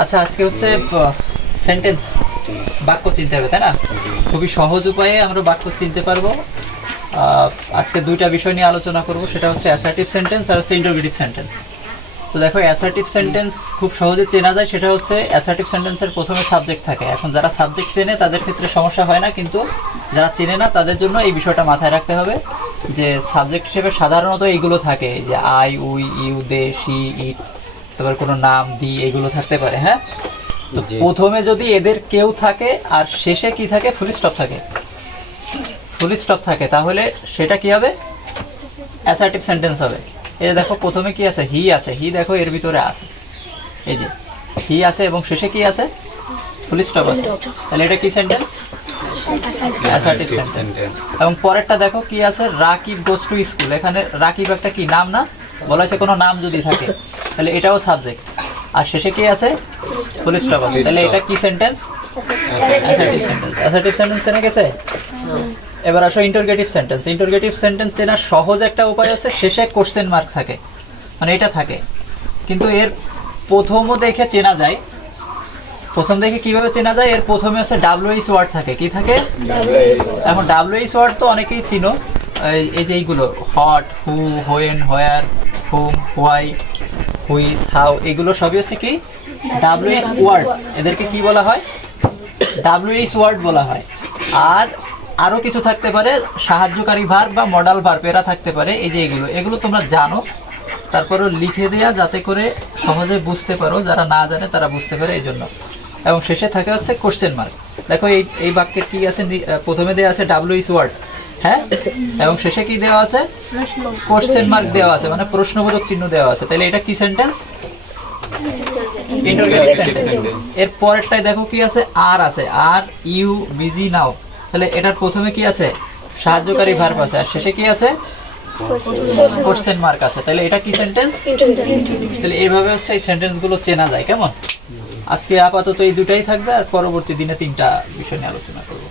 আচ্ছা, আজকে হচ্ছে সেন্টেন্স, বাক্য চিনতে হবে, তাই না? খুবই সহজ উপায়ে আমরা বাক্য চিনতে পারবো। আজকে দুইটা বিষয় নিয়ে আলোচনা করব, সেটা হচ্ছে অ্যাসার্টিভ সেন্টেন্স আর হচ্ছে ইন্টারোগেটিভ সেন্টেন্স। তো দেখো, অ্যাসার্টিভ সেন্টেন্স খুব সহজে চেনা যায়। সেটা হচ্ছে অ্যাসার্টিভ সেন্টেন্সের প্রথমে সাবজেক্ট থাকে। এখন যারা সাবজেক্ট চেনে তাদের ক্ষেত্রে সমস্যা হয় না, কিন্তু যারা চেনে না তাদের জন্য এই বিষয়টা মাথায় রাখতে হবে যে সাবজেক্ট হিসেবে সাধারণত এইগুলো থাকে, যে I, we, you, they, she, it, তারপর কোনো নাম, দি, এগুলো থাকতে পারে। হ্যাঁ, তো প্রথমে যদি এদের কেউ থাকে আর শেষে কি থাকে, ফুল স্টপ থাকে, ফুল স্টপ থাকে, তাহলে সেটা কি হবে? অ্যাসার্টিভ সেন্টেন্স হবে। এই দেখো, প্রথমে কি আছে? হি আছে। হি দেখো এর ভিতরে আছে, এই যে হি আছে এবং শেষে কি আছে? ফুল স্টপ আছে। তাহলে এটা কি সেন্টেন্স? Assertive sentence. এবং পরেরটা দেখো কি আছে? Rakib goes to school. এখানে রাকিব একটা কি নাম না? বলা হয়েছে কোনো নাম যদি থাকে, তাহলে এটাও সাবজেক্ট, আর শেষে কি আছে? ফুল স্টপ আছে। তাহলে এটা কি sentence? Assertive sentence. Assertive sentence চেনা গেছে? এবার আসো ইন্টারোগেটিভ সেন্টেন্স। ইন্টারোগেটিভ সেন্টেন্স চেনার সহজ একটা উপায় আছে, শেষে কোশ্চেন মার্ক থাকে, মানে এটা থাকে, কিন্তু এর প্রথমও দেখে চেনা যায়। প্রথম দেখে কিভাবে চেনা যায়? এর প্রথমে আছে ডাব্লিউএইচ ওয়ার্ড থাকে। কি থাকে? এখন ডাব্লিউএইচ ওয়ার্ড তো অনেকেই চিনো, এই যে এইগুলো what, who, when, where, whom, why, whose, how, এগুলো সবই হচ্ছে কি ডাব্লিউএইচ ওয়ার্ড। এদেরকে কি বলা হয়? ডাব্লিউএইচ ওয়ার্ড বলা হয়। আর আরও কিছু থাকতে পারে, সাহায্যকারী ভার্ব বা মডাল ভার্ব, এরা থাকতে পারে। এই যে এগুলো তোমরা জানো, তারপরেও লিখে দেয়া যাতে করে সহজে বুঝতে পারো, যারা না জানে তারা বুঝতে পারে, এই জন্য। এবং শেষে থাকে হচ্ছে কোশ্চেন মার্ক। দেখো এই বাক্যের কি আছে? প্রথমে দেওয়া আছে ডাব্লিউএইচ ওয়ার্ড, হ্যাঁ, এবং শেষে কি দেওয়া আছে? কোশ্চেন মার্ক দেওয়া আছে, মানে প্রশ্নবোধক চিহ্ন দেওয়া আছে। তাহলে এটা কি সেন্টেন্স? Interrogative sentence. এর পরেরটাই দেখো কি আছে? আর আছে, আর ইউ বিজি নাও। তাহলে এটার প্রথমে কি আছে? সাহায্যকারী ভার্ব আছে, আর শেষে কি আছে? কোশ্চেন মার্ক আছে। তাহলে এটা কি সেন্টেন্স? তাহলে এইভাবে হচ্ছে এই সেন্টেন্সগুলো চেনা যায়। কেমন? আজকে আপাতত এই দুটাই থাকবে, আর পরবর্তী দিনে 3টা বিষয় নিয়ে আলোচনা করবো।